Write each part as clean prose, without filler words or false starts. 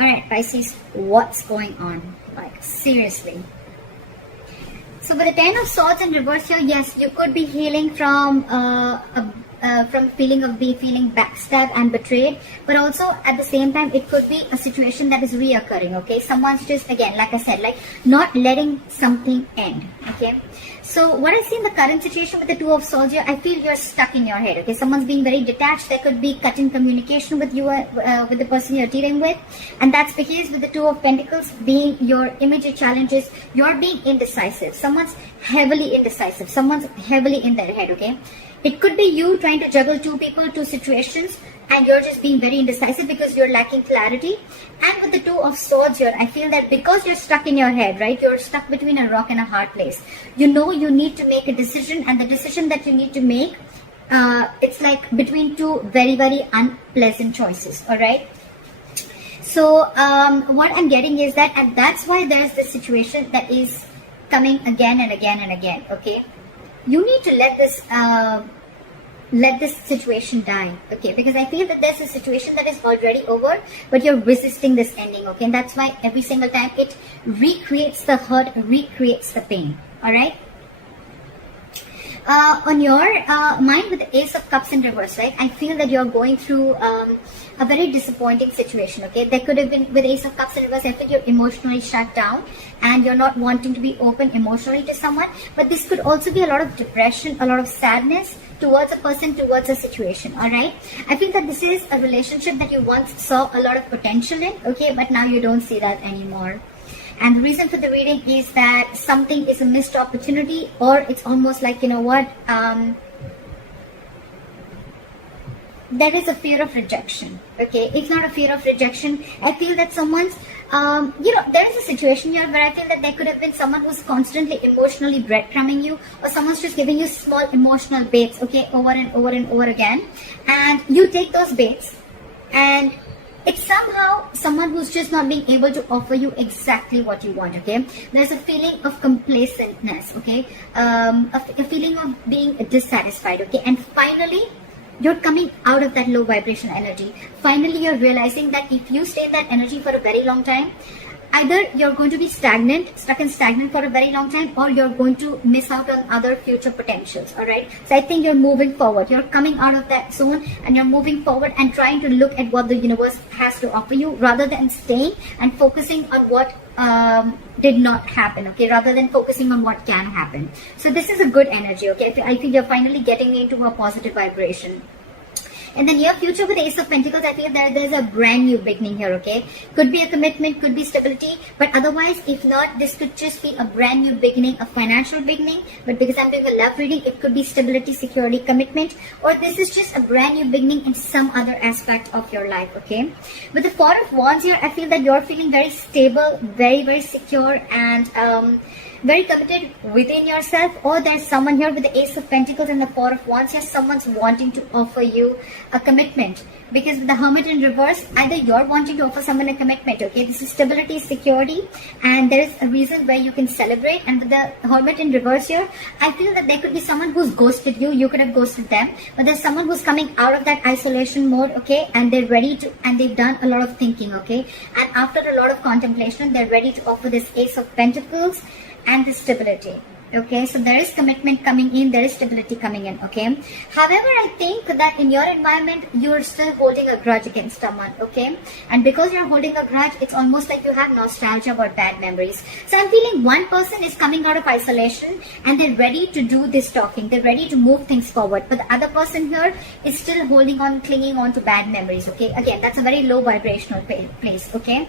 Alright, Pisces, what's going on? Like, seriously. So with the Ten of Swords in reverse here, yes, you could be healing from feeling backstabbed and betrayed, but also at the same time it could be a situation that is reoccurring. Okay, someone's just, again, like I said, like not letting something end. Okay, so what I see in the current situation with the Two of Swords here, I feel you're stuck in your head. Okay, someone's being very detached. There could be cut in communication with you, with the person you're dealing with, and that's because with the Two of Pentacles being your immediate challenges, you're being indecisive. Someone's heavily indecisive. Someone's heavily in their head. Okay, it could be you trying to juggle two people, two situations, and you're just being very indecisive because you're lacking clarity. And with the Two of Swords here, I feel that because you're stuck in your head, right? You're stuck between a rock and a hard place. You know you need to make a decision, and the decision that you need to make, it's like between two very, very unpleasant choices, all right? So what I'm getting is that, and that's why there's this situation that is coming again and again and again, okay? You need to let this situation die, okay? Because I feel that there's a situation that is already over, but you're resisting this ending, okay? And that's why every single time it recreates the hurt, recreates the pain, all right? On your mind with the Ace of Cups in reverse, right? I feel that you're going through a very disappointing situation, okay? There could have been, with Ace of Cups in reverse, I feel you're emotionally shut down and you're not wanting to be open emotionally to someone. But this could also be a lot of depression, a lot of sadness towards a person, towards a situation, all right? I feel that this is a relationship that you once saw a lot of potential in, okay? But now you don't see that anymore. And the reason for the reading is that something is a missed opportunity, or it's almost like, you know what, there is a fear of rejection, okay? If not a fear of rejection, I feel that someone's, there is a situation here where I feel that there could have been someone who's constantly emotionally breadcrumbing you, or someone's just giving you small emotional baits, okay, over and over and over again. And you take those baits, and it's somehow someone who's just not being able to offer you exactly what you want, okay? There's a feeling of complacentness, okay? A feeling of being dissatisfied, okay? And finally, you're coming out of that low vibration energy. Finally, you're realizing that if you stay in that energy for a very long time, either you're going to be stuck and stagnant for a very long time, or you're going to miss out on other future potentials, all right? So I think you're moving forward. You're coming out of that zone and you're moving forward and trying to look at what the universe has to offer you, rather than staying and focusing on what did not happen, okay? Rather than focusing on what can happen. So this is a good energy, okay? I feel you're finally getting into a positive vibration. In the near future with Ace of Pentacles, I feel that there's a brand new beginning here, okay? Could be a commitment, could be stability, but otherwise, if not, this could just be a brand new beginning, a financial beginning. But because I'm doing a love reading, it could be stability, security, commitment, or this is just a brand new beginning in some other aspect of your life, okay? With the Four of Wands here, I feel that you're feeling very stable, very, very secure, and very committed within yourself. Or there's someone here with the Ace of Pentacles and the Four of Wands here, someone's wanting to offer you a commitment. Because with the Hermit in reverse, either you're wanting to offer someone a commitment, okay? This is stability, security, and there is a reason where you can celebrate. And with the Hermit in reverse here, I feel that there could be someone who's ghosted you. You could have ghosted them, but there's someone who's coming out of that isolation mode, okay? And they're ready to, and they've done a lot of thinking, okay? And after a lot of contemplation, they're ready to offer this Ace of Pentacles and the stability, okay? So there is commitment coming in, there is stability coming in, okay? However, I think that in your environment, you're still holding a grudge against someone, okay? And because you're holding a grudge, it's almost like you have nostalgia about bad memories. So I'm feeling one person is coming out of isolation and they're ready to do this talking, they're ready to move things forward, but the other person here is still holding on, clinging on to bad memories, okay? Again, that's a very low vibrational place, okay?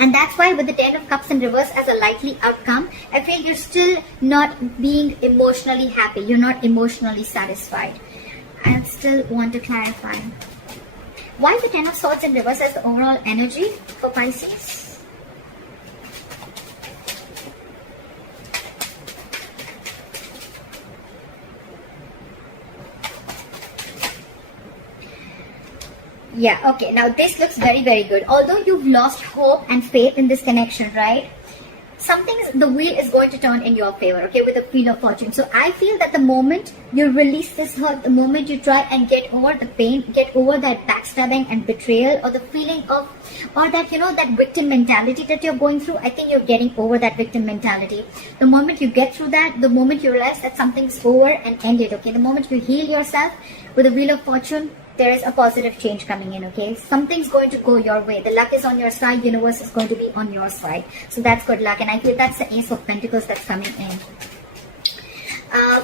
And that's why with the Ten of Cups in reverse as a likely outcome, I feel you're still not being emotionally happy. You're not emotionally satisfied. I still want to clarify. Why the Ten of Swords in reverse as the overall energy for Pisces? Yeah, okay, now this looks very, very good. Although you've lost hope and faith in this connection, right? the wheel is going to turn in your favor, okay, with the wheel of fortune. So I feel that the moment you release this hurt, the moment you try and get over the pain, get over that backstabbing and betrayal, or the feeling of, or that, you know, that victim mentality that you're going through, I think you're getting over that victim mentality. The moment you get through that, the moment you realize that something's over and ended, okay, the moment you heal yourself with the wheel of fortune, there is a positive change coming in, okay? Something's going to go your way. The luck is on your side. Universe is going to be on your side. So that's good luck. And I feel that's the Ace of Pentacles that's coming in.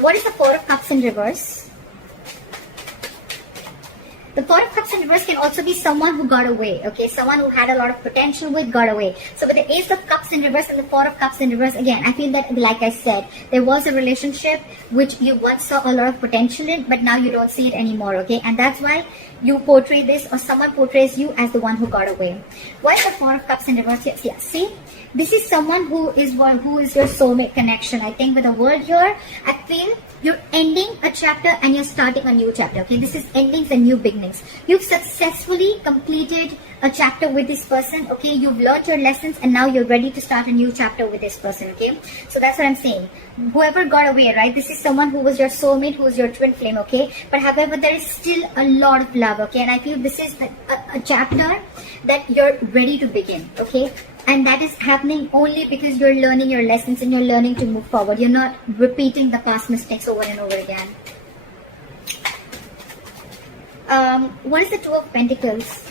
What is the Four of Cups in reverse? The Four of Cups in reverse can also be someone who got away, okay? Someone who had a lot of potential with got away. So with the Ace of Cups in reverse and the Four of Cups in reverse, again, I feel that, like I said, there was a relationship which you once saw a lot of potential in, but now you don't see it anymore, okay? And that's why you portray this, or someone portrays you as the one who got away. Why is the Four of Cups in reverse? Yes, yeah. See, this is someone who is your soulmate connection. I think with the world here, I feel you're ending a chapter and you're starting a new chapter, okay? This is endings and new beginnings. You've successfully completed a chapter with this person, okay? You've learned your lessons and now you're ready to start a new chapter with this person, okay? So that's what I'm saying. Whoever got away, right? This is someone who was your soulmate, who was your twin flame, okay? But however, there is still a lot of love, okay? And I feel this is a chapter that you're ready to begin, okay? And that is happening only because you're learning your lessons and you're learning to move forward. You're not repeating the past mistakes over and over again. What is the Two of Pentacles?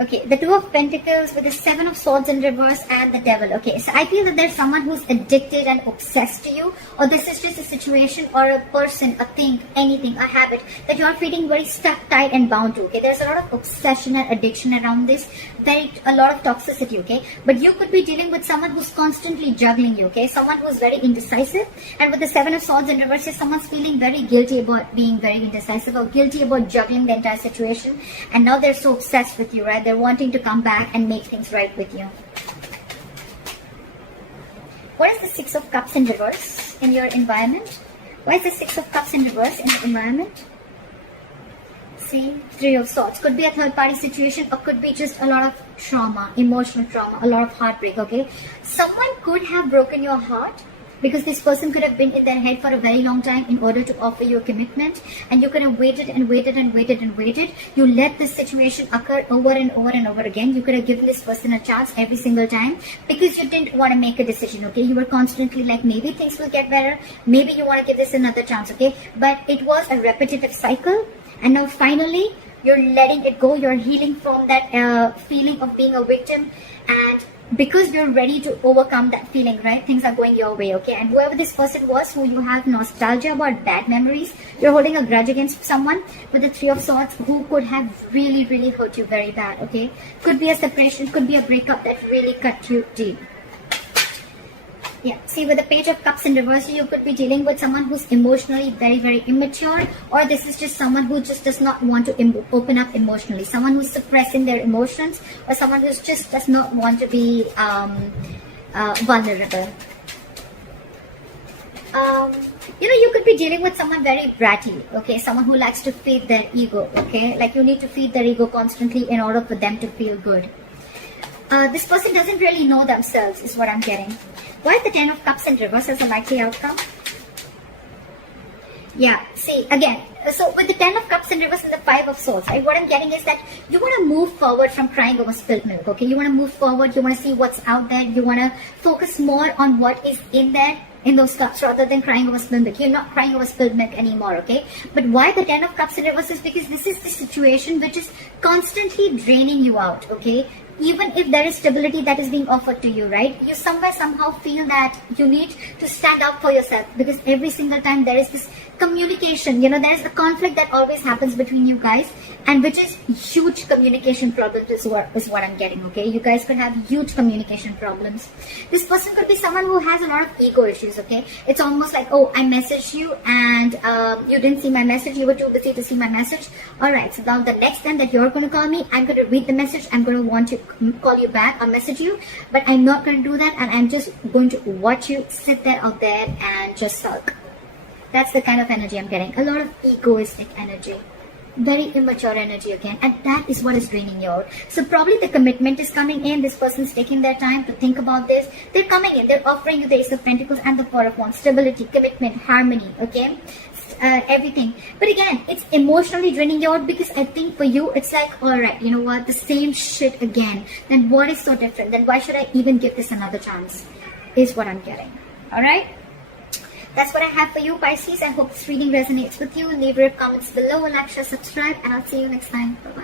Okay, the Two of Pentacles with the Seven of Swords in reverse and the Devil. Okay, so I feel that there's someone who's addicted and obsessed to you, or this is just a situation or a person, a thing, anything, a habit that you're feeling very stuck, tight and bound to. Okay, there's a lot of obsession and addiction around this, a lot of toxicity, okay? But you could be dealing with someone who's constantly juggling you, okay? Someone who's very indecisive, and with the Seven of Swords in reverse, someone's feeling very guilty about being very indecisive or guilty about juggling the entire situation, and now they're so obsessed with you, right? They're wanting to come back and make things right with you. What is the Six of Cups in reverse in your environment? Why is the Six of Cups in reverse in the environment? See, Three of Swords. Could be a third party situation, or could be just a lot of trauma, emotional trauma, a lot of heartbreak, okay? Someone could have broken your heart, because this person could have been in their head for a very long time in order to offer you a commitment, and you could have waited and waited and waited and waited. You let this situation occur over and over and over again. You could have given this person a chance every single time because you didn't want to make a decision, okay? You were constantly like, maybe things will get better, maybe you want to give this another chance, okay? But it was a repetitive cycle, and now finally you're letting it go. You're healing from that feeling of being a victim, and because you're ready to overcome that feeling, right? Things are going your way, okay? And whoever this person was, who you have nostalgia about, bad memories, you're holding a grudge against someone with the Three of Swords who could have really, really hurt you very bad, okay? Could be a separation, could be a breakup that really cut you deep. Yeah, see, with the Page of Cups in reverse, you could be dealing with someone who's emotionally very, very immature, or this is just someone who just does not want to open up emotionally, someone who's suppressing their emotions, or someone who just does not want to be vulnerable. You know, you could be dealing with someone very bratty, okay? Someone who likes to feed their ego, okay? Like, you need to feed their ego constantly in order for them to feel good. This person doesn't really know themselves, is what I'm getting. Why is the Ten of Cups in reverse as a likely outcome? Yeah, see, again, so with the Ten of Cups in reverse and the Five of Swords, right, what I'm getting is that you want to move forward from crying over spilled milk, okay? You want to move forward, you want to see what's out there, you want to focus more on what is in there, in those cups, rather than crying over spilled milk. You're not crying over spilled milk anymore, okay? But why the Ten of Cups in reverse is because this is the situation which is constantly draining you out, okay? Even if there is stability that is being offered to you, right? You somehow feel that you need to stand up for yourself, because every single time there is this communication, you know, there is a conflict that always happens between you guys, and which is huge communication problems is what I'm getting, okay? You guys could have huge communication problems. This person could be someone who has a lot of ego issues, okay? It's almost like, oh, I messaged you and you didn't see my message, you were too busy to see my message. Alright, so now the next time that you're going to call me, I'm going to read the message, I'm going to want to call you back or message you, but I'm not going to do that, and I'm just going to watch you sit there out there and just sulk. That's the kind of energy I'm getting. A lot of egoistic energy. very immature energy again, and that is what is draining you out. So probably the commitment is coming in. This person's taking their time to think about this. They're coming in, they're offering you the Ace of Pentacles and the Four of Wands. Stability, commitment, harmony, okay, everything. But again, it's emotionally draining you out, because I think for you it's like, all right, you know what, the same shit again. Then what is so different? Then why should I even give this another chance, is what I'm getting. All right, that's what I have for you, Pisces. I hope this reading resonates with you. Leave your comments below, like, share, subscribe, and I'll see you next time. Bye-bye.